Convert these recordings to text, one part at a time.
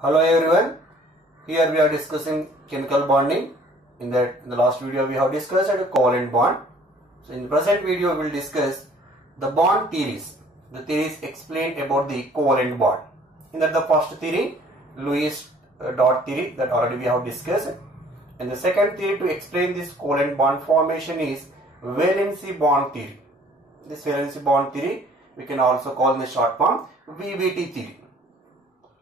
Hello everyone. Here we are discussing chemical bonding. In the last video we have discussed a covalent bond. So in the present video we will discuss the bond theories. The theories explained about the covalent bond. In that the first theory, Lewis dot theory, that already we have discussed. And the second theory to explain this covalent bond formation is valency bond theory. This valency bond theory we can also call in the short form VBT theory.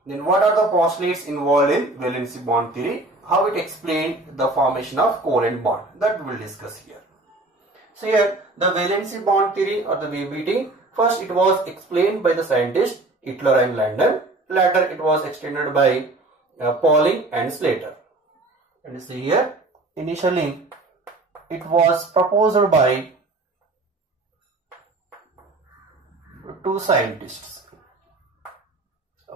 Then what are the postulates involved in valency bond theory? How it explains the formation of covalent bond, that we will discuss here. So here the valency bond theory or the VBT, first it was explained by the scientists Hitler and London. Later it was extended by Pauling and Slater. And you see here, initially it was proposed by two scientists.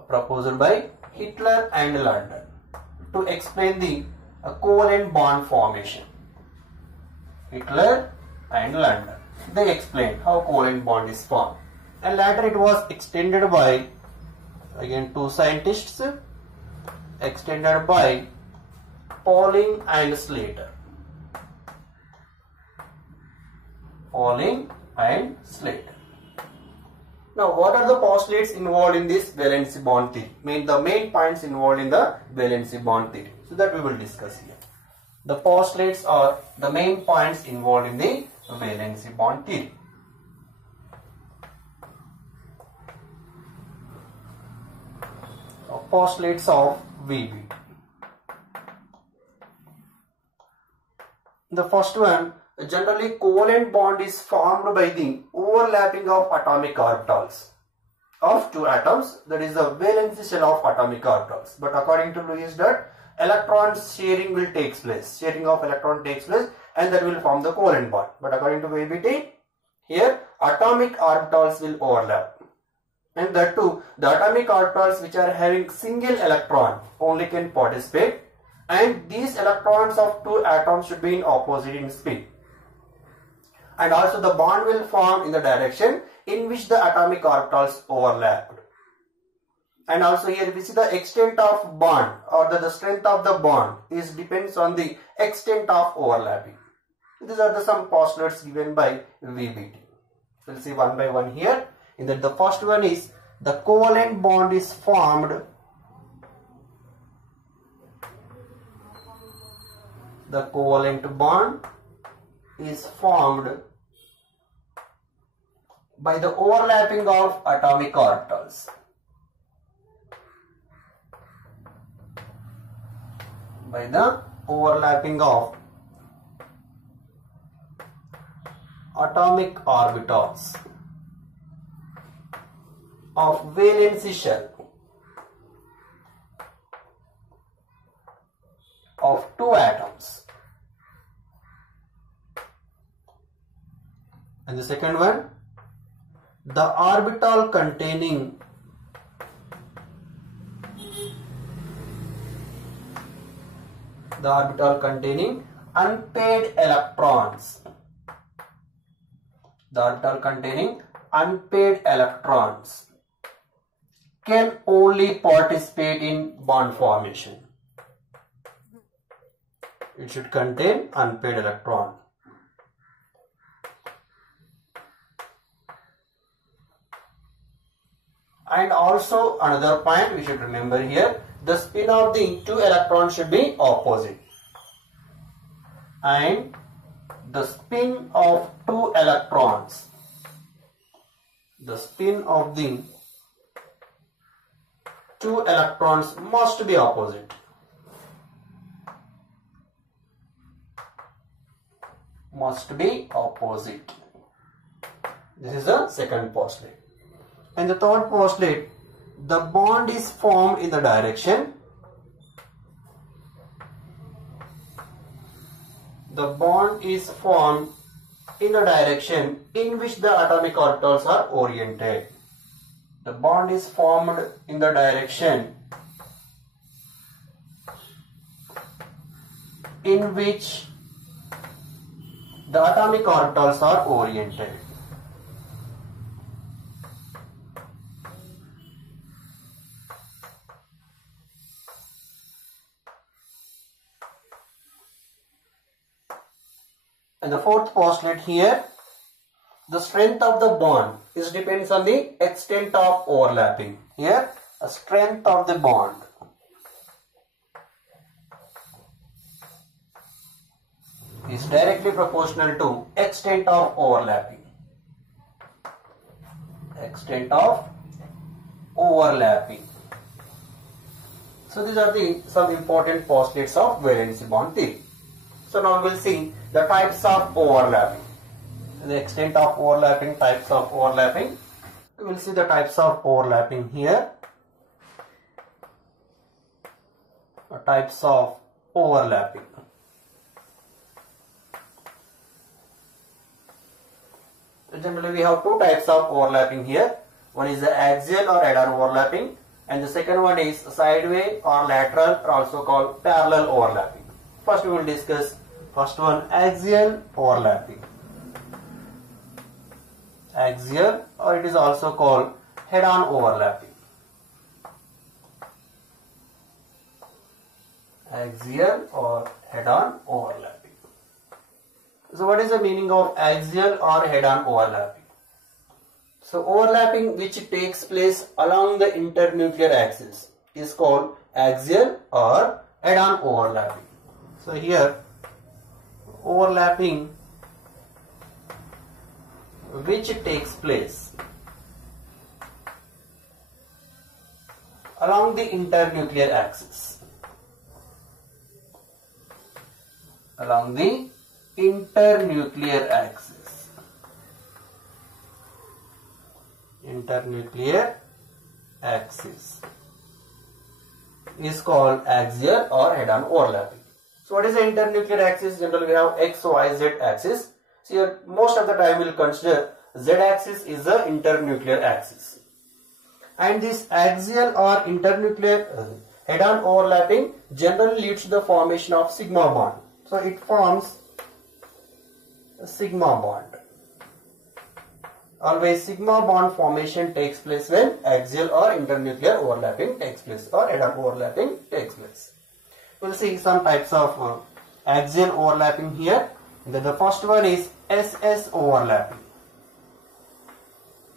Proposed by Hitler and London to explain the covalent bond formation. Hitler and London, they explained how covalent bond is formed, and later it was extended by again two scientists, extended by Pauling and Slater. Pauling and Slater. Now, what are the postulates involved in this valency bond theory? The main points involved in the valency bond theory. So that we will discuss here. The postulates are the main points involved in the valency bond theory. Postulates of VBT. The first one, generally covalent bond is formed by the overlapping of atomic orbitals of two atoms, that is the valency shell of atomic orbitals. But according to Lewis dot, electrons sharing will take place, sharing of electron takes place, and that will form the covalent bond. But according to VBT, here atomic orbitals will overlap, and that too the atomic orbitals which are having single electron only can participate, and these electrons of two atoms should be in opposite in spin. And also the bond will form in the direction in which the atomic orbitals overlap. And also here we see the extent of bond or the strength of the bond is depends on the extent of overlapping. These are some postulates given by VBT. We'll see one by one here. In that the first one is the covalent bond is formed. The covalent bond is formed by the overlapping of atomic orbitals. By the overlapping of atomic orbitals of valency shell of two atoms. And the second one, the orbital containing unpaired electrons. The orbital containing unpaired electrons can only participate in bond formation. It should contain unpaired electron. And also another point we should remember here, the spin of the two electrons should be opposite. And the spin of two electrons, the spin of the two electrons must be opposite. Must be opposite. This is the second postulate. And the third postulate, the bond is formed in the direction. The bond is formed in the direction in which the atomic orbitals are oriented. The bond is formed in the direction in which the atomic orbitals are oriented. And the fourth postulate here, the strength of the bond is depends on the extent of overlapping. Here, the strength of the bond is directly proportional to extent of overlapping. Extent of overlapping. So these are some important postulates of valency bond theory. So now we will see the types of overlapping. The extent of overlapping, types of overlapping. We will see the types of overlapping here. The types of overlapping. Generally, we have two types of overlapping here. One is the axial or head-on overlapping, and the second one is sideways or lateral, or also called parallel overlapping. First, we will discuss first one, axial overlapping. Axial, or it is also called head-on overlapping. Axial or head-on overlapping. So what is the meaning of axial or head-on overlapping? So overlapping which takes place along the internuclear axis is called axial or head-on overlapping. So here, overlapping which takes place along the internuclear axis. Along the internuclear axis. Internuclear axis is called axial or head-on overlapping. So what is the internuclear axis? Generally we have X, Y, Z axis. So here most of the time we will consider Z axis is the internuclear axis. And this axial or internuclear head-on overlapping generally leads to the formation of sigma bond. So it forms a sigma bond. Always sigma bond formation takes place when axial or internuclear overlapping takes place or head-on overlapping takes place. We will see some types of axial overlapping here. Then the first one is SS overlapping.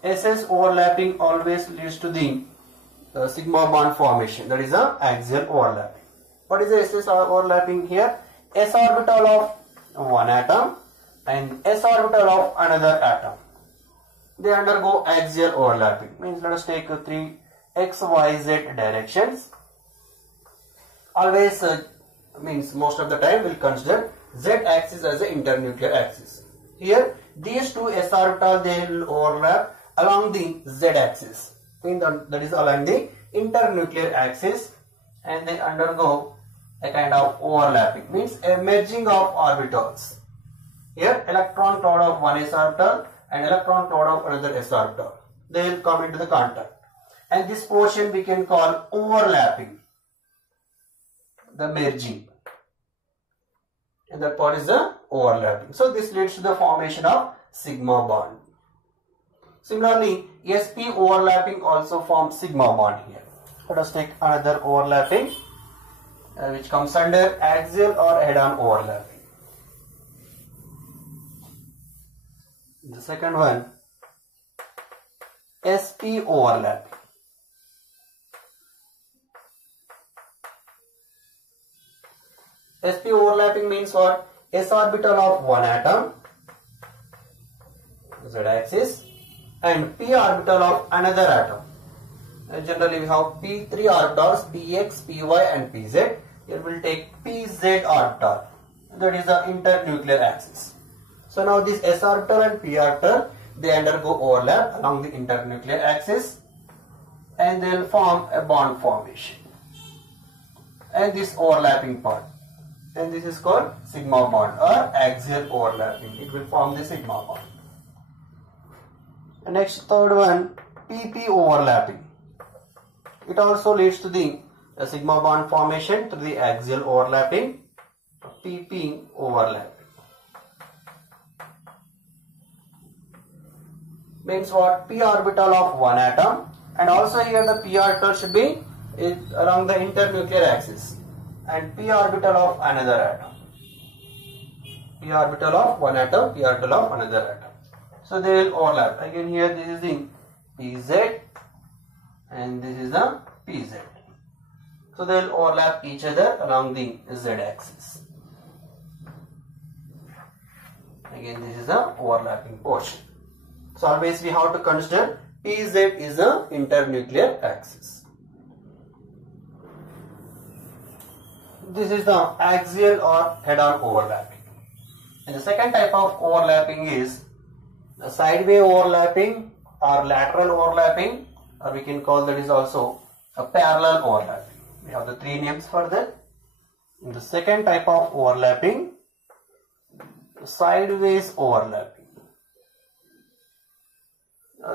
SS overlapping always leads to the sigma bond formation, that is the axial overlapping. What is the SS overlapping here? S orbital of one atom and S orbital of another atom. They undergo axial overlapping. Means let us take three X, Y, Z directions. Always means most of the time we will consider Z axis as the internuclear axis. Here these two S orbital they will overlap along the Z axis. That is along the internuclear axis, and they undergo a kind of overlapping. Means a merging of orbitals. Here electron cloud of one S orbital and electron cloud of another S orbital. They will come into the contact. And this portion we can call overlapping. The merging. And that part is the overlapping. So this leads to the formation of sigma bond. Similarly, sp overlapping also forms sigma bond here. Let us take another overlapping which comes under axial or head-on overlapping. The second one, sp overlapping. sp overlapping means what? S orbital of one atom, Z axis, and p orbital of another atom. And generally we have p3 orbitals, px, py and pz. Here we will take pz orbital, that is the internuclear axis. So now this s orbital and p orbital, they undergo overlap along the internuclear axis and they will form a bond formation. And this overlapping part. And this is called sigma bond or axial overlapping. It will form the sigma bond. And next, third one, pp overlapping. It also leads to the sigma bond formation through the axial overlapping. pp overlapping means what? P orbital of one atom, and also here the p orbital should be along the internuclear axis, and p orbital of another atom. p orbital of one atom, p orbital of another atom. So they will overlap. Again here this is the pz and this is the pz. So they will overlap each other along the z axis. Again this is the overlapping portion. So always we have to consider pz is the internuclear axis. This is the axial or head-on overlapping. And the second type of overlapping is the sideway overlapping or lateral overlapping, or we can call that is also a parallel overlapping. We have the three names for that. And the second type of overlapping, sideways overlapping.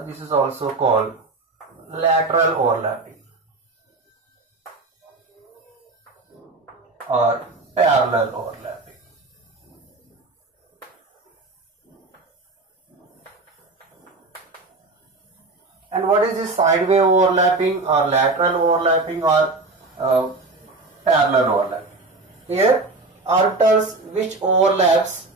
This is also called lateral overlapping or parallel overlapping. And what is this sideway overlapping or lateral overlapping or parallel overlapping? Here orbitals which overlaps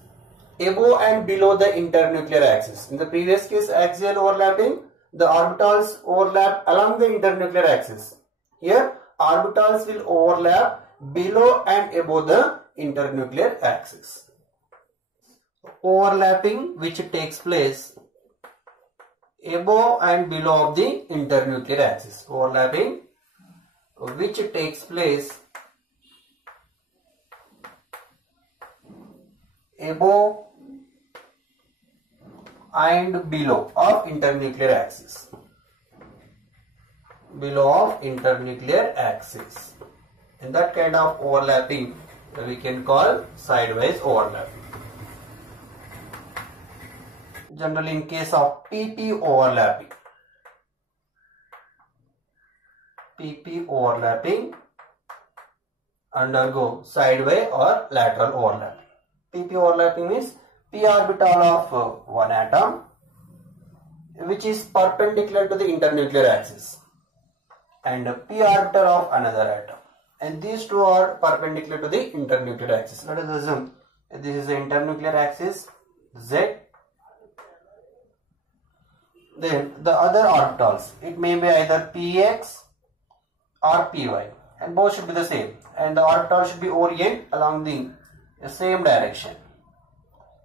above and below the internuclear axis. In the previous case axial overlapping, the orbitals overlap along the internuclear axis. Here orbitals will overlap below and above the internuclear axis. Overlapping which takes place above and below of the internuclear axis. Overlapping which takes place above and below of internuclear axis. Below of internuclear axis. And that kind of overlapping we can call sideways overlapping. Generally in case of PP overlapping, undergo sideway or lateral overlapping. PP overlapping means p orbital of one atom which is perpendicular to the internuclear axis and p orbital of another atom, and these two are perpendicular to the internuclear axis. Let us assume this is the internuclear axis Z. Then the other orbitals, it may be either px or py, and both should be the same, and the orbital should be orient along the same direction.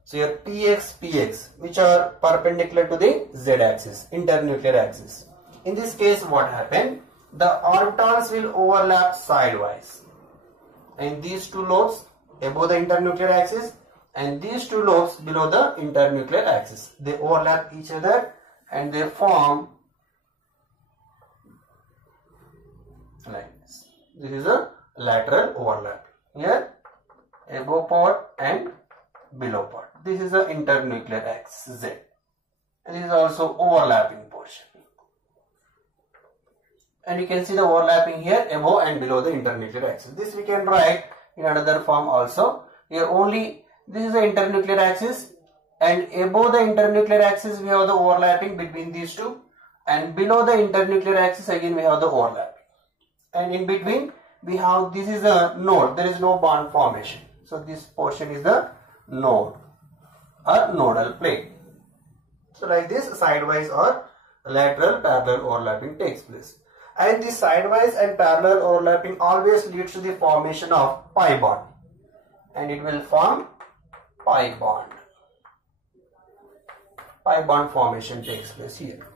So here px, which are perpendicular to the z axis, internuclear axis. In this case what happened? The orbitals will overlap sidewise, and these two lobes above the internuclear axis and these two lobes below the internuclear axis, they overlap each other and they form like this. This is a lateral overlap. Here above part and below part. This is the internuclear axis Z. And this is also overlapping portion. And you can see the overlapping here above and below the internuclear axis. This we can write in another form also. Here only this is the internuclear axis, and above the internuclear axis we have the overlapping between these two, and below the internuclear axis again we have the overlapping, and in between we have, this is a node, there is no bond formation. So this portion is the node or nodal plane. So like this sidewise or lateral parallel overlapping takes place, and this sidewise and parallel overlapping always leads to the formation of pi bond, and it will form pi bond. Pi bond formation takes place here.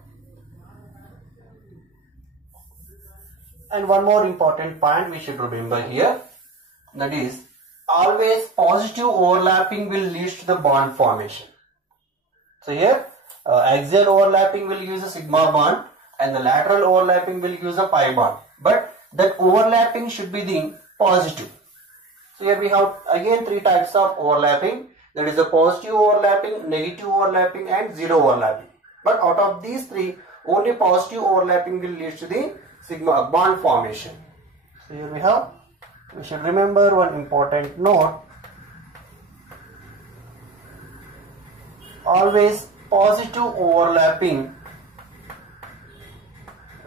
And one more important point we should remember here, that is always positive overlapping will lead to the bond formation. So here axial overlapping will use a sigma bond and the lateral overlapping will use a pi bond, but that overlapping should be the positive. So here we have again three types of overlapping, that is the positive overlapping, negative overlapping and zero overlapping. But out of these three, only positive overlapping will lead to the sigma bond formation. So here we should remember one important note. Always positive overlapping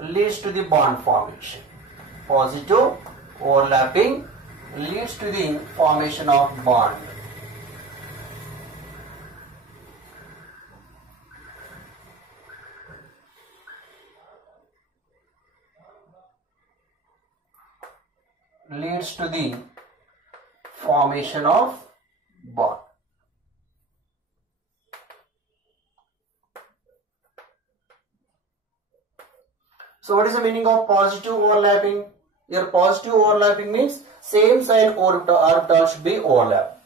leads to the bond formation. Positive overlapping leads to the formation of bond. leads to the formation of bond. So what is the meaning of positive overlapping? Your positive overlapping means same sign orbital should be overlap.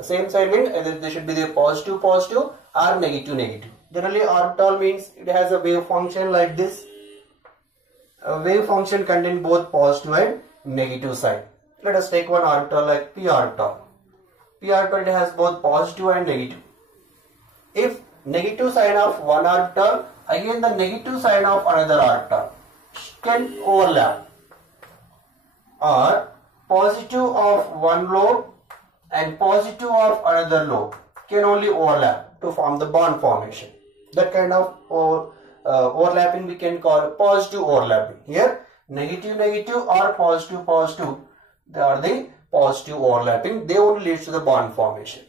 Same sign means either they should be the positive or negative. Generally orbital means it has a wave function like this. A wave function contains both positive and negative sign. Let us take one orbital like p orbital. P orbital, it has both positive and negative. If negative sign of one orbital, again the negative sign of another orbital can overlap, or positive of one lobe and positive of another lobe can only overlap to form the bond formation. That kind of overlapping we can call positive overlapping. Here negative or positive, they are the positive overlapping. They only leads to the bond formation.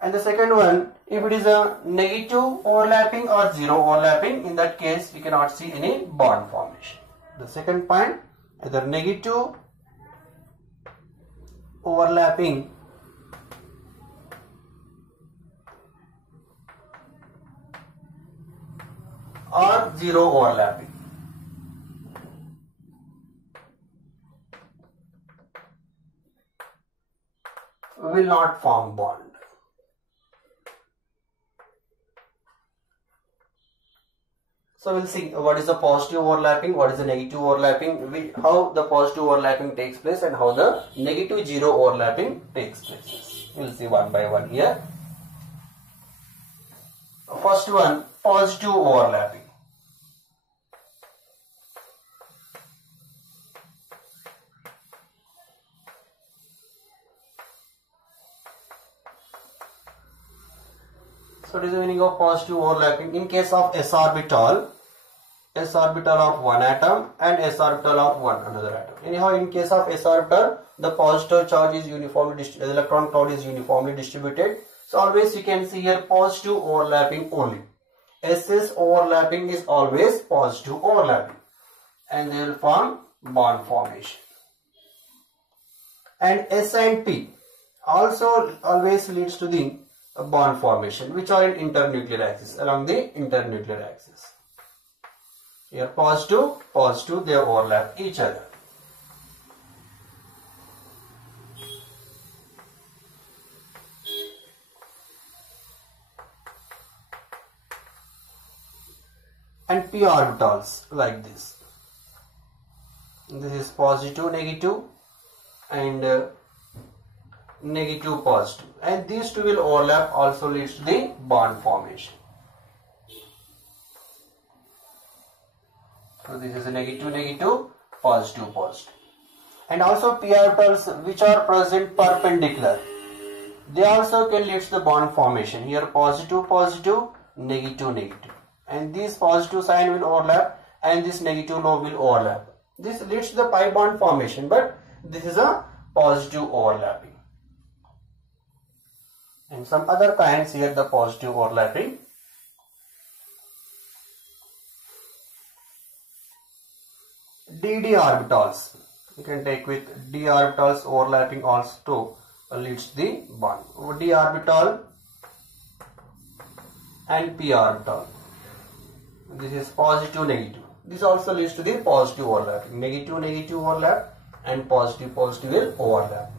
And the second one, if it is a negative overlapping or zero overlapping, in that case we cannot see any bond formation. The second point, either negative overlapping or zero overlapping. Will not form bond. So we'll see what is the positive overlapping, what is the negative overlapping, how the positive overlapping takes place and how the negative zero overlapping takes place. We'll see one by one here. First one, positive overlapping. So what is the meaning of positive overlapping? In case of s orbital of one atom and s orbital of another atom. Anyhow, in case of s orbital, the positive charge is uniformly distributed, the electron cloud is uniformly distributed. So always you can see here positive overlapping only. SS overlapping is always positive overlapping, and they will form bond formation. And S and P also always leads to the bond formation, which are in internuclear axis, along the internuclear axis. Here positive, they overlap each other. And p orbitals like this. This is positive, negative, and negative, positive, and these two will overlap, also leads to the bond formation. So this is a negative, positive, and also p orbitals which are present perpendicular, they also can lead to the bond formation. Here positive, negative, and this positive sign will overlap and this negative lobe will overlap. This leads to the pi bond formation, but this is a positive overlapping. And some other kinds here, the positive overlapping. DD orbitals, you can take with d orbitals overlapping also leads to the bond. D orbital and p orbital. This is positive, negative. This also leads to the positive overlapping. Negative overlap and positive will overlap.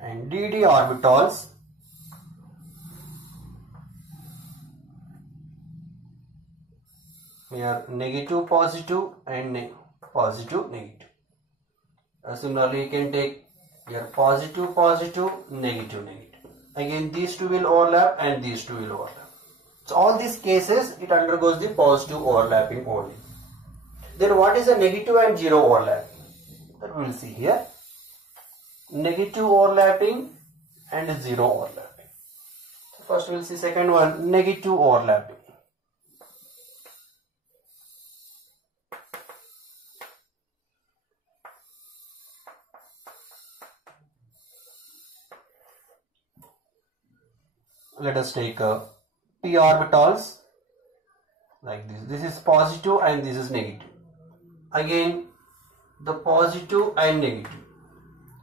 And DD orbitals here negative, positive, and positive, negative. Similarly, you can take here positive, negative. Again, these two will overlap and these two will overlap. So all these cases, it undergoes the positive overlapping only. Then what is a negative and zero overlapping? That we will see here. Negative overlapping and zero overlapping. So first we will see second one, negative overlapping. Let us take p orbitals like this. This is positive and this is negative. Again, the positive and negative.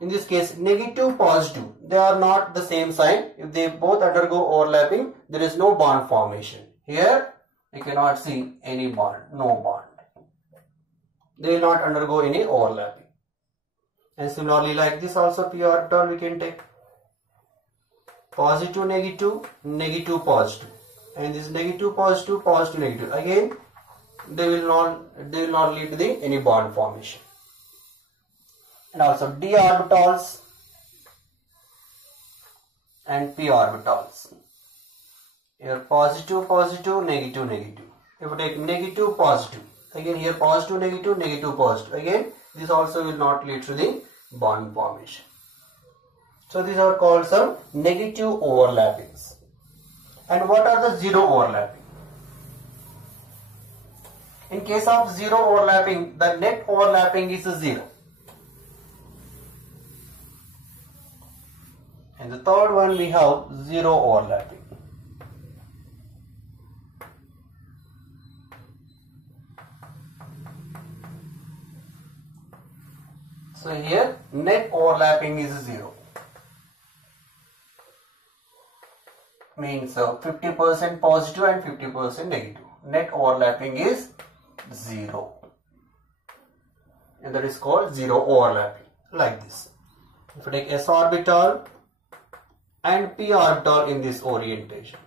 In this case, negative, positive, they are not the same sign. If they both undergo overlapping, there is no bond formation. Here, you cannot see any bond, no bond. They will not undergo any overlapping. And similarly, like this also p orbital we can take positive, negative, negative, positive, and this negative, positive, positive, negative. Again, they will not lead to any bond formation. And also d orbitals and p orbitals. Here positive, positive, negative, negative. If we take negative, positive, again here positive, negative, negative, positive. Again, this also will not lead to the bond formation. So these are called some negative overlappings. And what are the zero overlapping? In case of zero overlapping, the net overlapping is 0. And the third one we have zero overlapping. So here net overlapping is 0. Means 50% positive and 50% negative. Net overlapping is 0. And that is called zero overlapping, like this. If you take s orbital and p orbital in this orientation.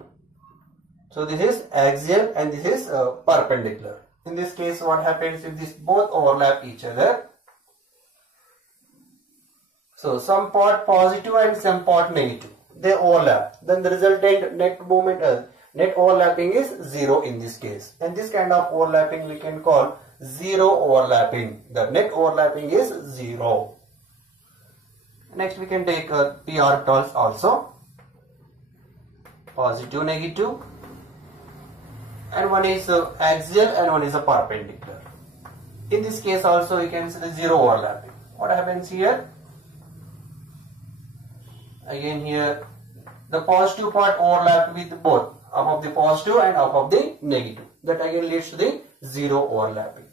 So this is axial and this is perpendicular. In this case, what happens if these both overlap each other? So some part positive and some part negative, they overlap. Then the resultant net moment, net overlapping is 0 in this case. And this kind of overlapping we can call zero overlapping. The net overlapping is 0. Next we can take p orbitals also. Positive, negative. And one is axial and one is a perpendicular. In this case also you can see the zero overlapping. What happens here? Again here the positive part overlap with both, up of the positive and up of the negative. That again leads to the zero overlapping.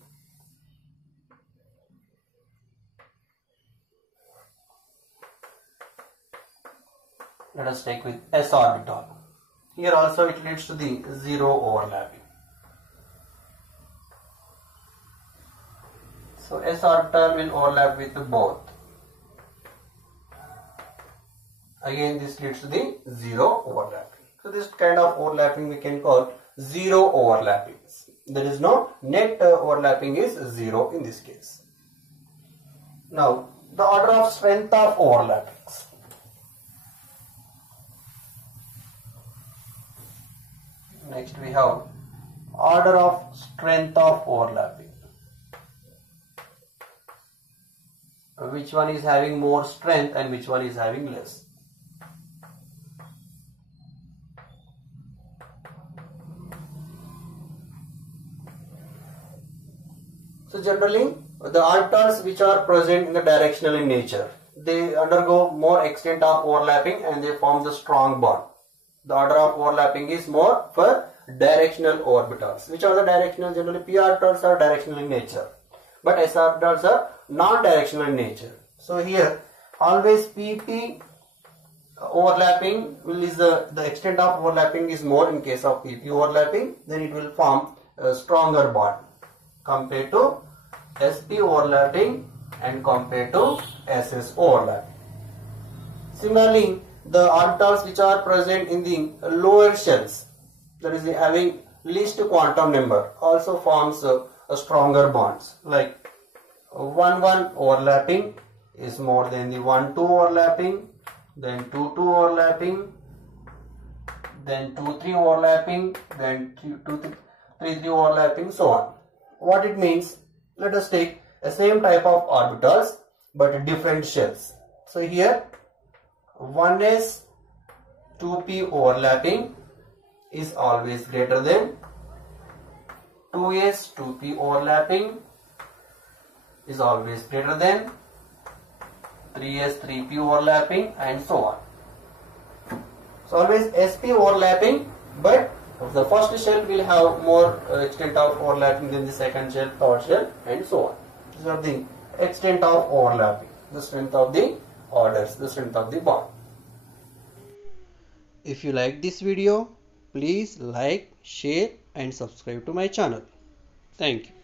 Let us take with s orbital. Here also it leads to the zero overlapping. So s orbital will overlap with both. Again this leads to the zero overlapping. So this kind of overlapping we can call zero overlapping. There is no net overlapping is 0 in this case. Now the order of strength of overlappings. Next we have order of strength of overlapping. Which one is having more strength and which one is having less. So generally the orbitals which are present in the directional in nature, they undergo more extent of overlapping and they form the strong bond. The order of overlapping is more for directional orbitals. Which are the directional? Generally p orbitals are directional in nature, but s orbitals are non-directional in nature. So here always pp overlapping is the extent of overlapping is more in case of pp overlapping, then it will form a stronger bond compared to sp overlapping and compared to ss overlapping. Similarly, the orbitals which are present in the lower shells, that is having least quantum number, also forms a stronger bonds. Like 1-1 overlapping is more than the 1-2 overlapping, then 2-2 overlapping, then 2-3 overlapping, then 3-3 overlapping, so on. What it means? Let us take the same type of orbitals but different shells. So here 1s 2p overlapping is always greater than 2s 2p overlapping is always greater than 3s 3p overlapping, and so on. So always sp overlapping but The first shell will have more extent of overlapping than the second shell, third shell, and so on. These are the extent of overlapping, the strength of the orders, the strength of the bond. If you like this video, please like, share and subscribe to my channel. Thank you.